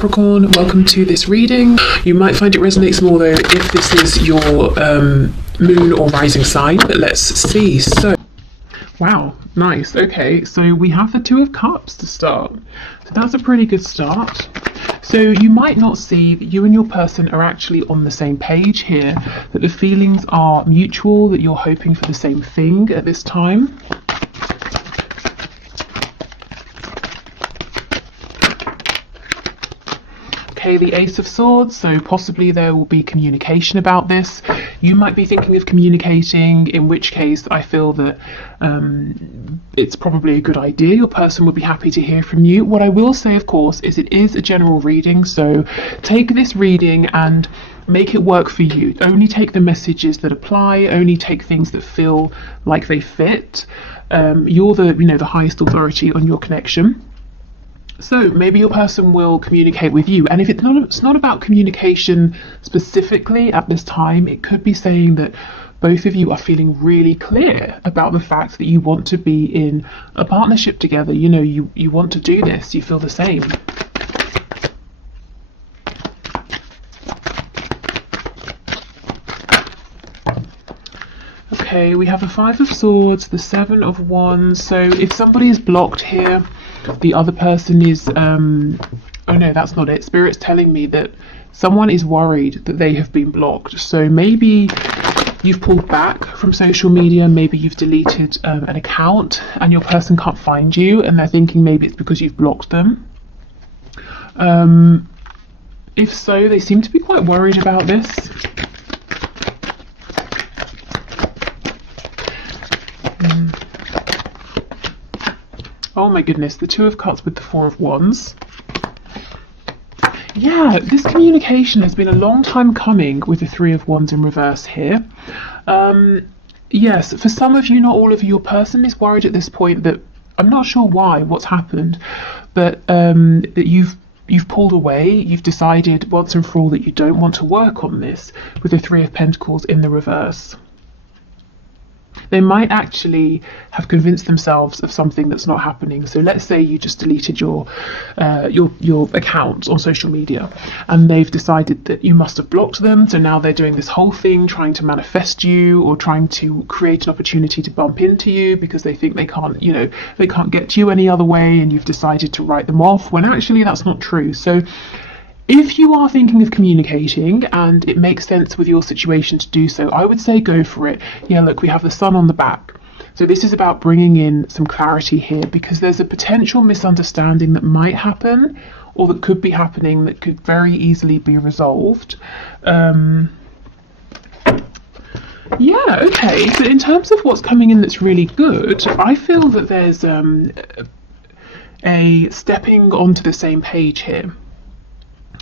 Capricorn, welcome to this reading. You might find it resonates more though if this is your moon or rising sign, but let's see. So, wow, nice. Okay, so we have the Two of Cups to start. So that's a pretty good start. So you might not see that you and your person are actually on the same page here, that the feelings are mutual, that you're hoping for the same thing at this time. Okay, the Ace of Swords, so possibly there will be communication about this. You might be thinking of communicating, in which case I feel that it's probably a good idea. Your person would be happy to hear from you. What I will say, of course, is it is a general reading, so take this reading and make it work for you. Only take the messages that apply, only take things that feel like they fit. You're the highest authority on your connection. So maybe your person will communicate with you, and if it's not about communication specifically at this time, it could be saying that both of you are feeling really clear about the fact that you want to be in a partnership together. You know, you want to do this, you feel the same. Okay, we have the Five of Swords, the Seven of Wands. So if somebody is blocked here, the other person is oh no, that's not it. Spirit's telling me that someone is worried that they have been blocked. So maybe you've pulled back from social media, maybe you've deleted an account and your person can't find you, and they're thinking maybe it's because you've blocked them. If so, they seem to be quite worried about this. Oh my goodness, the Two of Cups with the Four of Wands. Yeah, this communication has been a long time coming with the Three of Wands in reverse here. Yes, for some of you, not all of you, your person is worried at this point that, I'm not sure what's happened, but that you've pulled away, you've decided once and for all that you don't want to work on this with the Three of Pentacles in the reverse. They might actually have convinced themselves of something that's not happening. So let's say you just deleted your account on social media, and they've decided that you must have blocked them. So now they're doing this whole thing, trying to manifest you or trying to create an opportunity to bump into you because they think they can't get to you any other way, and you've decided to write them off when actually that's not true. So if you are thinking of communicating and it makes sense with your situation to do so, I would say go for it. Yeah, look, we have the Sun on the back. So this is about bringing in some clarity here, because there's a potential misunderstanding that might happen or that could be happening that could very easily be resolved. Yeah, okay. So in terms of what's coming in that's really good, I feel that there's a stepping onto the same page here.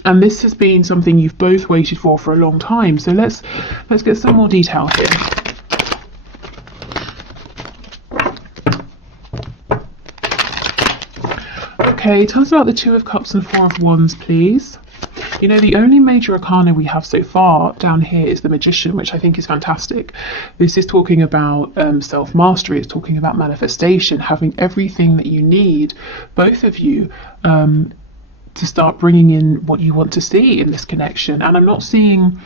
And this has been something you've both waited for a long time. So let's get some more detail here. Okay, tell us about the Two of Cups and Four of Wands, please. You know, the only major arcana we have so far down here is the Magician, which I think is fantastic. This is talking about self-mastery. It's talking about manifestation, having everything that you need, both of you, to start bringing in what you want to see in this connection. And I'm not seeing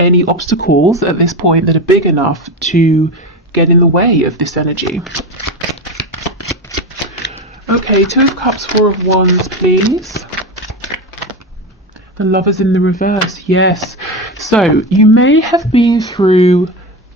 any obstacles at this point that are big enough to get in the way of this energy. Okay, Two of Cups, Four of Wands, please. The Lovers in the reverse, yes. So you may have been through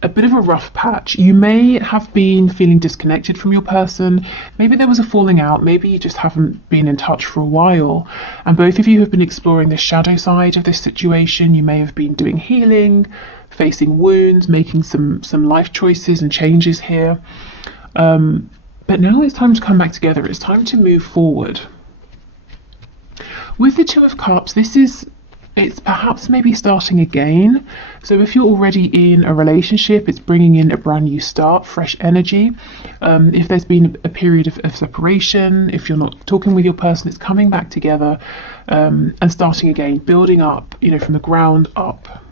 a bit of a rough patch. You may have been feeling disconnected from your person. Maybe there was a falling out. Maybe you just haven't been in touch for a while. And both of you have been exploring the shadow side of this situation. You may have been doing healing, facing wounds, making some life choices and changes here. But now it's time to come back together. It's time to move forward. With the Two of Cups, it's perhaps maybe starting again. So if you're already in a relationship, it's bringing in a brand new start, fresh energy. If there's been a period of separation, if you're not talking with your person, it's coming back together and starting again, building up, from the ground up.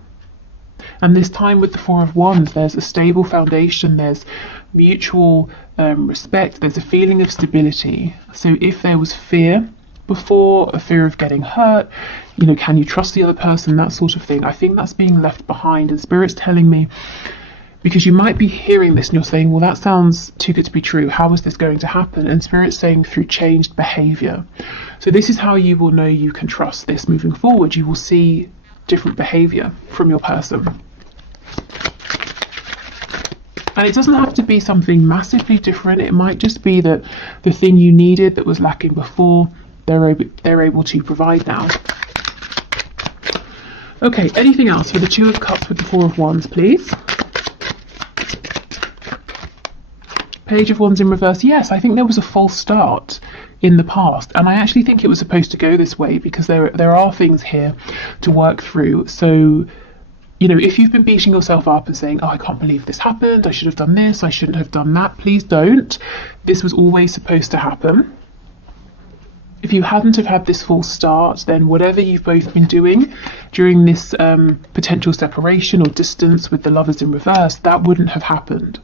And this time with the Four of Wands, there's a stable foundation, there's mutual respect, there's a feeling of stability. So if there was fear before, a fear of getting hurt, you know, can you trust the other person, that sort of thing. I think that's being left behind, and Spirit's telling me, because you might be hearing this and you're saying, well, that sounds too good to be true, how is this going to happen? And Spirit's saying through changed behavior. So this is how you will know you can trust this moving forward. You will see different behavior from your person. And it doesn't have to be something massively different. It might just be that the thing you needed that was lacking before, they're able to provide now. Okay, anything else for the Two of Cups with the Four of Wands, please? Page of Wands in reverse. Yes, I think there was a false start in the past, and I actually think it was supposed to go this way, because there are things here to work through. So, you know, if you've been beating yourself up and saying, oh, I can't believe this happened, I should have done this, I shouldn't have done that, please don't. This was always supposed to happen. If you hadn't have had this false start, then whatever you've both been doing during this potential separation or distance with the Lovers in reverse, that wouldn't have happened.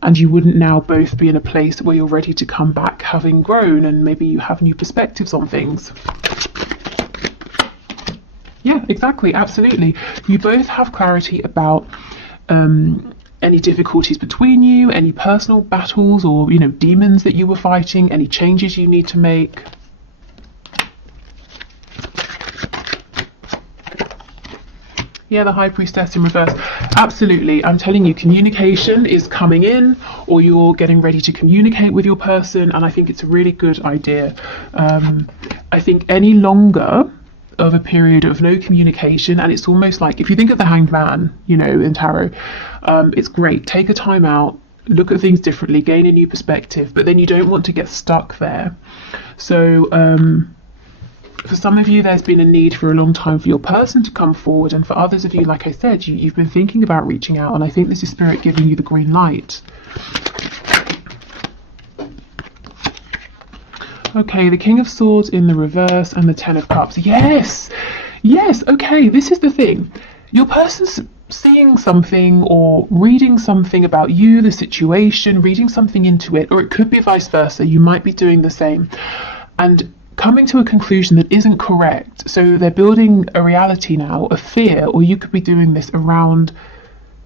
And you wouldn't now both be in a place where you're ready to come back having grown, and maybe you have new perspectives on things. Yeah, exactly, absolutely. You both have clarity about any difficulties between you, any personal battles or, you know, demons that you were fighting, any changes you need to make. Yeah, the High Priestess in reverse. Absolutely. I'm telling you, communication is coming in, or you're getting ready to communicate with your person, and I think it's a really good idea. I think any longer of a period of no communication, and it's almost like, if you think of the Hanged Man, you know, in tarot, it's great. Take a time out, look at things differently, gain a new perspective, but then you don't want to get stuck there. So, for some of you, there's been a need for a long time for your person to come forward, and for others of you, like I said, you've been thinking about reaching out, and I think this is Spirit giving you the green light. Okay, the King of Swords in the reverse and the Ten of Cups. Yes, yes, okay, this is the thing. Your person's seeing something or reading something about you, the situation, reading something into it, or it could be vice versa. You might be doing the same. And coming to a conclusion that isn't correct. So they're building a reality now, a fear, or you could be doing this around,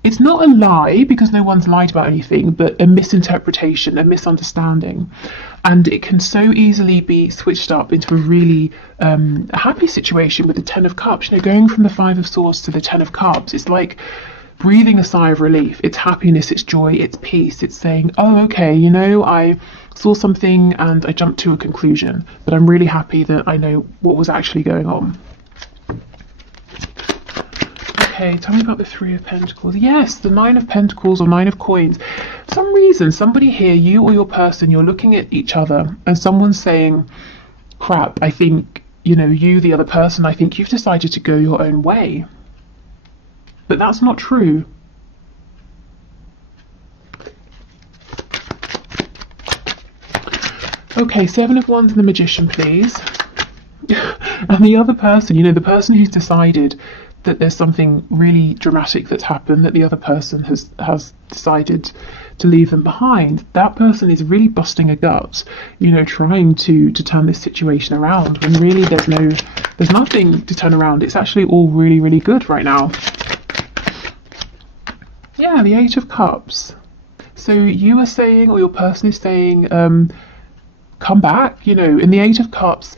it's not a lie because no one's lied about anything, but a misinterpretation, a misunderstanding. And it can so easily be switched up into a really happy situation with the Ten of Cups. You know, going from the Five of Swords to the Ten of Cups, it's like breathing a sigh of relief. It's happiness, it's joy, it's peace. It's saying, oh, okay, you know, I saw something and I jumped to a conclusion, but I'm really happy that I know what was actually going on. Okay, tell me about the Three of Pentacles. Yes, the Nine of Pentacles or Nine of Coins. For some reason, somebody here, you or your person, you're looking at each other and someone's saying, crap, I think, you know, you, the other person, I think you've decided to go your own way. But that's not true. Okay, Seven of Wands and the Magician, please. And the other person, you know, the person who's decided that there's something really dramatic that's happened, that the other person has decided to leave them behind, that person is really busting a gut, you know, trying to turn this situation around, when really there's nothing to turn around. It's actually all really, really good right now. Yeah, the Eight of Cups. So you are saying, or your person is saying, come back, you know, in the Eight of Cups,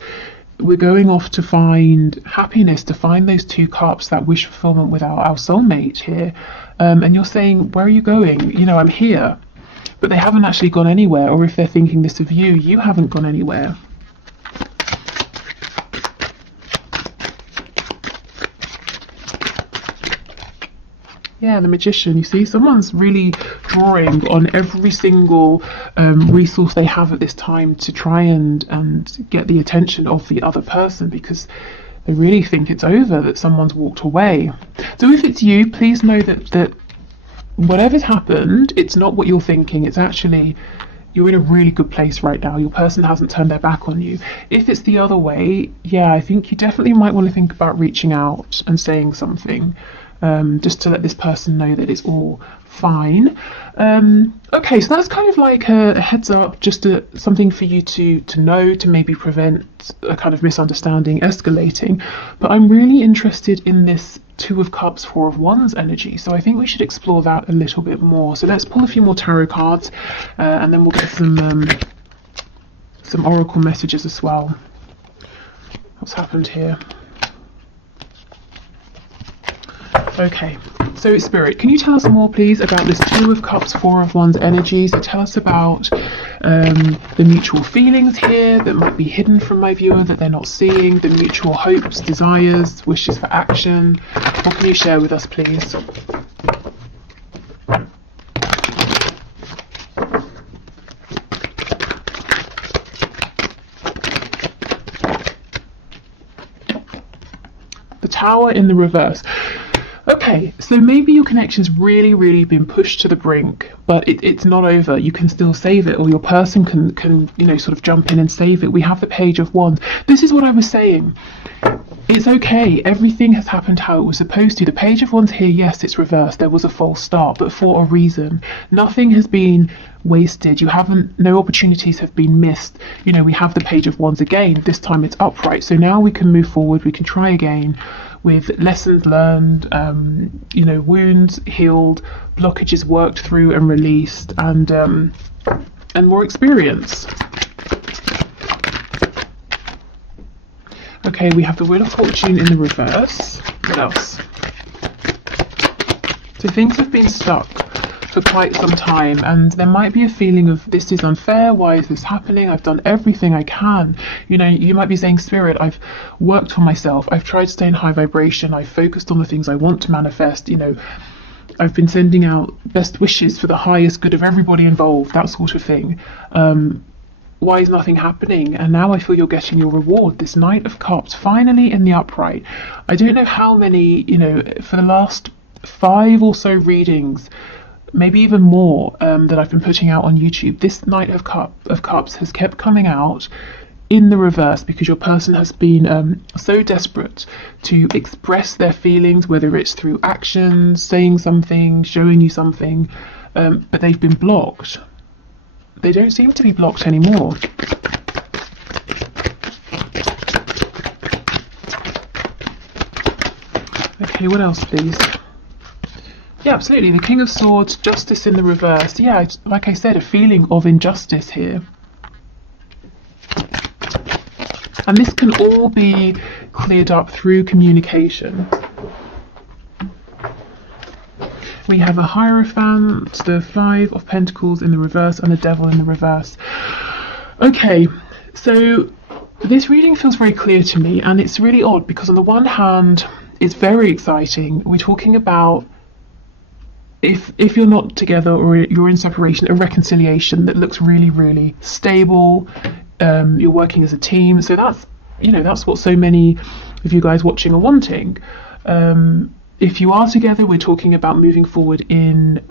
we're going off to find happiness, to find those two cups, that wish fulfillment with our soulmate here. And you're saying, where are you going? You know, I'm here. But they haven't actually gone anywhere, or if they're thinking this of you, you haven't gone anywhere. Yeah, the Magician. You see, someone's really drawing on every single resource they have at this time to try and get the attention of the other person, because they really think it's over, that someone's walked away. So if it's you, please know that whatever's happened, it's not what you're thinking. It's actually, you're in a really good place right now. Your person hasn't turned their back on you. If it's the other way, yeah, I think you definitely might want to think about reaching out and saying something. Just to let this person know that it's all fine. Okay, so that's kind of like a heads up, just something for you to know, to maybe prevent a kind of misunderstanding escalating. But I'm really interested in this Two of Cups, Four of Wands energy, so I think we should explore that a little bit more. So let's pull a few more tarot cards, and then we'll get some oracle messages as well. What's happened here? Okay, so Spirit, can you tell us more, please, about this Two of Cups, Four of Wands energy? So tell us about the mutual feelings here that might be hidden from my viewer, that they're not seeing, the mutual hopes, desires, wishes for action. What can you share with us, please? The Tower in the reverse. Okay, so maybe your connection's really been pushed to the brink, but it's not over. You can still save it, or your person can sort of jump in and save it. We have the Page of Wands. This is what I was saying. It's okay. Everything has happened how it was supposed to. The Page of Wands here, yes, it's reversed. There was a false start, but for a reason. Nothing has been wasted. No opportunities have been missed. We have the Page of Wands again. This time it's upright. So now we can move forward. We can try again, with lessons learned, wounds healed, blockages worked through and released, and more experience. Okay, we have the Wheel of Fortune in the reverse. What else? So things have been stuck for quite some time, and there might be a feeling of, this is unfair, why is this happening, I've done everything I can. You might be saying, Spirit, I've worked for myself, I've tried to stay in high vibration, I've focused on the things I want to manifest, I've been sending out best wishes for the highest good of everybody involved, that sort of thing. Why is nothing happening? And now I feel you're getting your reward, this Knight of Cups, finally in the upright. I don't know how many, for the last 5 or so readings, maybe even more, that I've been putting out on YouTube, this Knight of Cups has kept coming out in the reverse, because your person has been so desperate to express their feelings, whether it's through actions, saying something, showing you something, but they've been blocked. They don't seem to be blocked anymore. Okay, what else, please? Yeah, absolutely. The King of Swords, Justice in the reverse. Yeah, like I said, a feeling of injustice here. And this can all be cleared up through communication. We have a Hierophant, the Five of Pentacles in the reverse, and the Devil in the reverse. Okay, so this reading feels very clear to me, and it's really odd, because on the one hand, it's very exciting. We're talking about, if you're not together or you're in separation, a reconciliation that looks really stable. You're working as a team, so that's what so many of you guys watching are wanting. If you are together, we're talking about moving forward in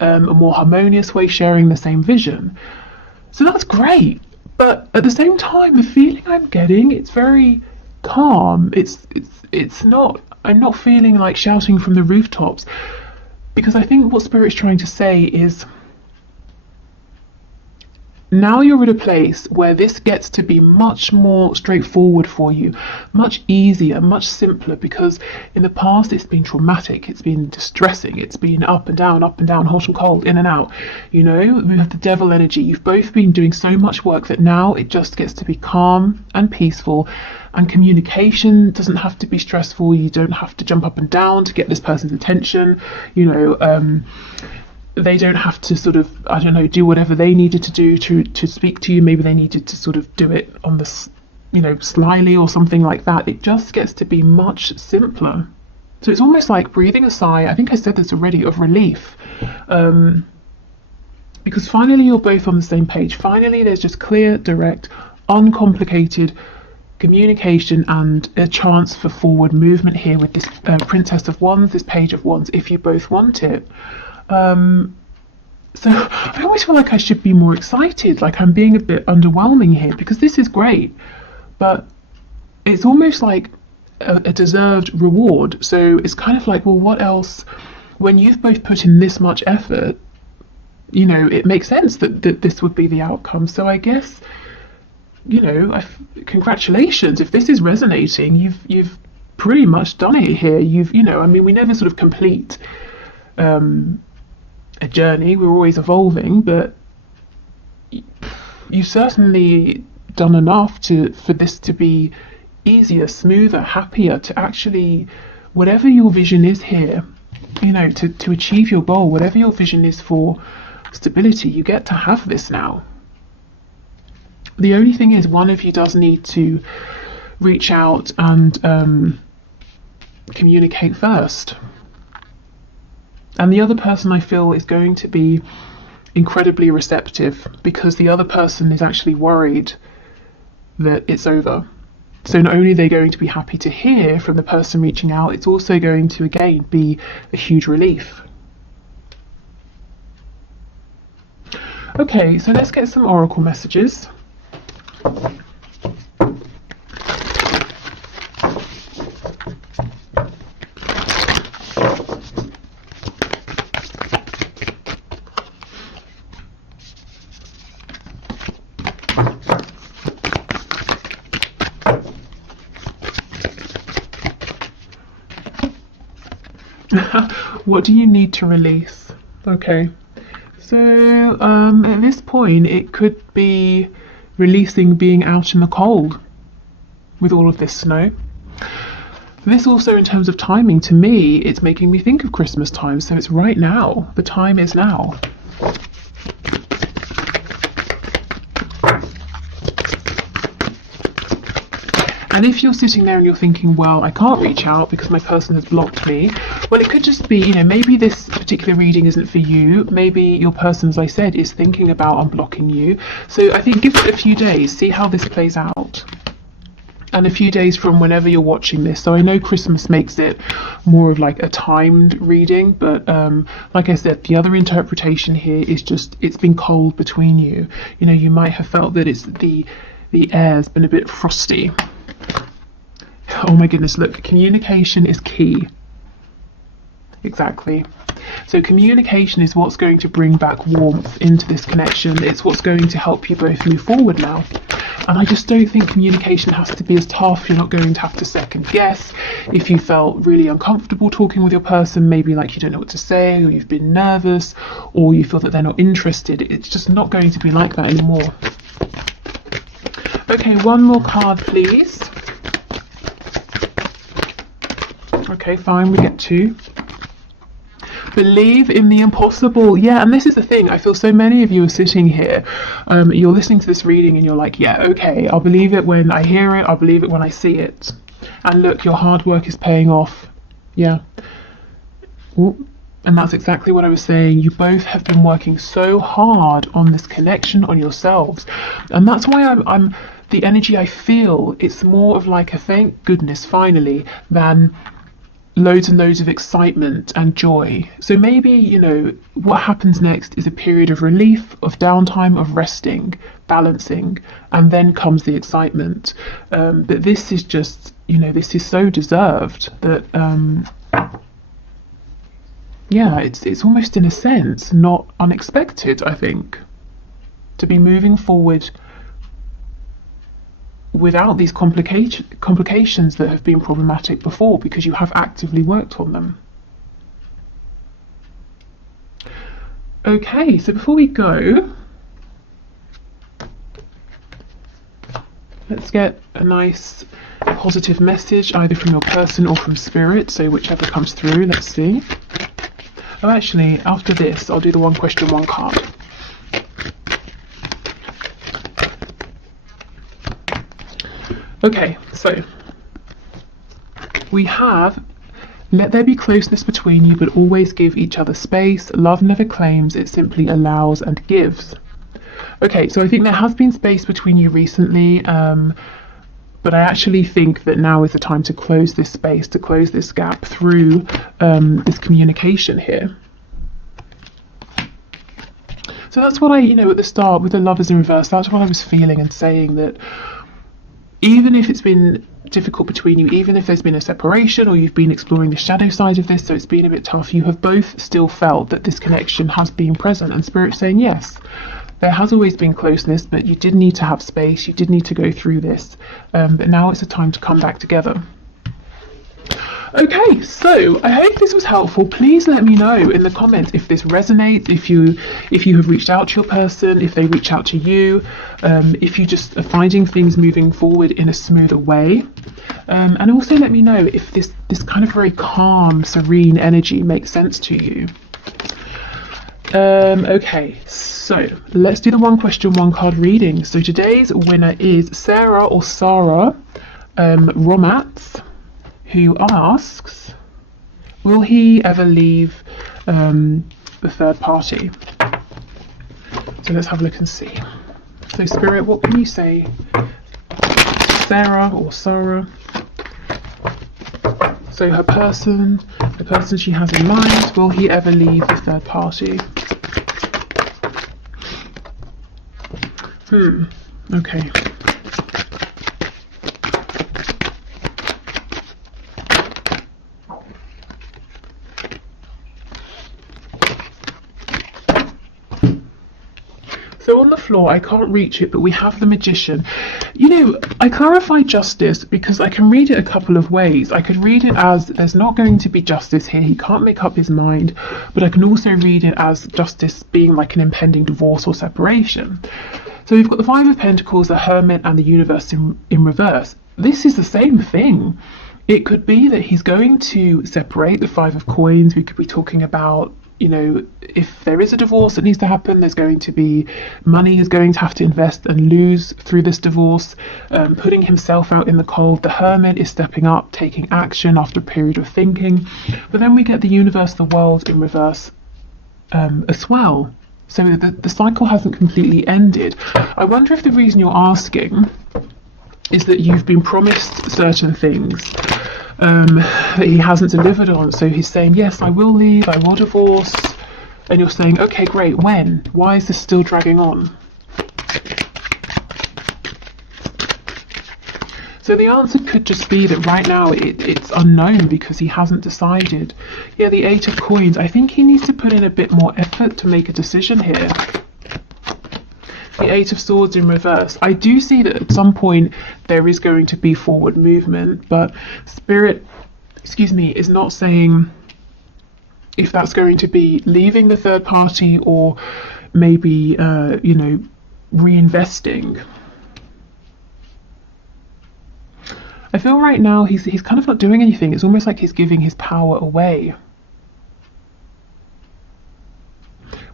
a more harmonious way, sharing the same vision. So that's great, but at the same time, the feeling I'm getting, it's very calm. It's not. I'm not feeling like shouting from the rooftops. Because I think what Spirit's trying to say is, now you're at a place where this gets to be much more straightforward for you, much easier, much simpler, because in the past it's been traumatic, it's been distressing, it's been up and down, hot and cold, in and out. We have the Devil energy. You've both been doing so much work that now it just gets to be calm and peaceful, and communication doesn't have to be stressful. You don't have to jump up and down to get this person's attention. They don't have to sort of, do whatever they needed to do to speak to you. Maybe they needed to sort of do it on this, slyly or something like that. It just gets to be much simpler. So it's almost like breathing a sigh, I think I said this already, of relief. Because finally you're both on the same page. Finally there's just clear, direct, uncomplicated communication and a chance for forward movement here with this Princess of Wands, this Page of Wands, if you both want it. So I always feel like I should be more excited, like I'm being a bit underwhelming here, because this is great, but it's almost like a deserved reward. So it's kind of like, well, what else when you've both put in this much effort, you know, it makes sense that this would be the outcome. So I guess, you know, congratulations. If this is resonating, you've pretty much done it here. You know, I mean, we never sort of complete a journey. We're always evolving, but you've certainly done enough for this to be easier, smoother, happier, to actually, whatever your vision is here, you know, to achieve your goal, whatever your vision is for stability, you get to have this now. The only thing is, one of you does need to reach out and communicate first. And the other person, I feel, is going to be incredibly receptive, because the other person is actually worried that it's over. So not only are they going to be happy to hear from the person reaching out, it's also going to, again, be a huge relief. Okay, so let's get some oracle messages. What do you need to release? Okay, so at this point it could be releasing being out in the cold with all of this snow. This also, in terms of timing, to me, it's making me think of Christmas time, so it's right now. The time is now. And if you're sitting there and you're thinking, well, I can't reach out because my person has blocked me, well, it could just be, you know, maybe this particular reading isn't for you. Maybe your person, as I said, is thinking about unblocking you. So I think give it a few days, see how this plays out. And a few days from whenever you're watching this. So I know Christmas makes it more of like a timed reading, but like I said, the other interpretation here is just, it's been cold between you. You know, you might have felt that it's the air's been a bit frosty. Oh my goodness, look, communication is key. Exactly. So communication is what's going to bring back warmth into this connection. It's what's going to help you both move forward now. And I just don't think communication has to be as tough. You're not going to have to second guess. If you felt really uncomfortable talking with your person, maybe like you don't know what to say, or you've been nervous, or you feel that they're not interested, it's just not going to be like that anymore. Okay, one more card, please. Okay, fine, we get two. Believe in the impossible. Yeah, and this is the thing. I feel so many of you are sitting here. You're listening to this reading and you're like, yeah, okay, I'll believe it when I hear it. I'll believe it when I see it. And look, your hard work is paying off. Yeah. Ooh. And that's exactly what I was saying. You both have been working so hard on this connection, on yourselves. And that's why I'm the energy I feel, it's more of like a thank goodness finally than loads and loads of excitement and joy. So maybe, you know, what happens next is a period of relief, of downtime, of resting, balancing, and then comes the excitement. But this is just, you know, this is so deserved that, yeah, it's almost in a sense not unexpected, I think, to be moving forward without these complications that have been problematic before, because you have actively worked on them. Okay, so before we go, let's get a nice positive message either from your person or from spirit, so whichever comes through. Let's see. Oh, actually, after this I'll do the one question, one card. Okay, so we have, let there be closeness between you, but always give each other space. Love never claims, it simply allows and gives. Okay, so I think there has been space between you recently, but I actually think that now is the time to close this space, to close this gap through this communication here. So that's what I, you know, at the start with the Lovers in reverse, that's what I was feeling and saying, that even if it's been difficult between you, even if there's been a separation or you've been exploring the shadow side of this, so it's been a bit tough. You have both still felt that this connection has been present, and Spirit's saying yes, there has always been closeness, but you did need to have space, you did need to go through this, but now it's a time to come back together. Okay, so I hope this was helpful. Please let me know in the comments if this resonates, if you have reached out to your person, if they reach out to you, if you just are finding things moving forward in a smoother way. And also let me know if this kind of very calm, serene energy makes sense to you. Okay, so let's do the one question, one card reading. So today's winner is Sarah or Sarah Romats, who asks, will he ever leave the third party? So let's have a look and see. So Spirit, what can you say? Sarah or Sarah. So the person she has in mind, will he ever leave the third party? Okay. So on the floor, I can't reach it, but we have the Magician. You know, I clarify justice because I can read it a couple of ways. I could read it as there's not going to be justice here, he can't make up his mind, but I can also read it as justice being like an impending divorce or separation. So we've got the Five of Pentacles, the Hermit, and the Universe in reverse. This is the same thing. It could be that he's going to separate. The Five of Coins, we could be talking about, you know, if there is a divorce that needs to happen, there's going to be money he's going to have to invest and lose through this divorce, putting himself out in the cold. The Hermit is stepping up, taking action after a period of thinking. But then we get the Universe, the World in reverse as well. So the cycle hasn't completely ended. I wonder if the reason you're asking is that you've been promised certain things that he hasn't delivered on. So he's saying, yes, I will leave, I will divorce. And you're saying, okay, great, when? Why is this still dragging on? So the answer could just be that right now it's unknown because he hasn't decided. Yeah, the Eight of Coins. I think he needs to put in a bit more effort to make a decision here. The Eight of Swords in reverse. I do see that at some point there is going to be forward movement, but Spirit, is not saying if that's going to be leaving the third party or maybe, you know, reinvesting. I feel right now he's kind of not doing anything. It's almost like he's giving his power away.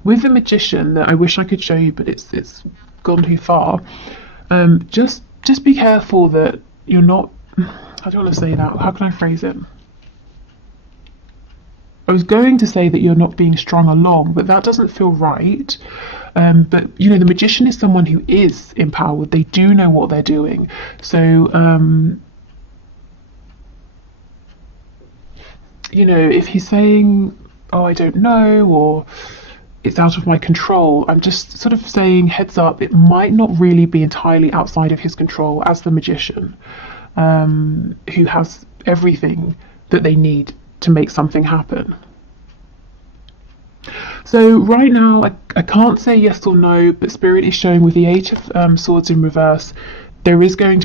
With the Magician, that I wish I could show you, but it's gone too far. Just be careful that you're not. I don't want to say that. How can I phrase it? I was going to say that you're not being strung along, but that doesn't feel right. But you know, the Magician is someone who is empowered. They do know what they're doing. So you know, if he's saying, oh, I don't know, or it's out of my control, I'm just sort of saying, heads up, it might not really be entirely outside of his control as the Magician, who has everything that they need to make something happen. So right now, I can't say yes or no, but Spirit is showing with the Eight of Swords in reverse, there is going to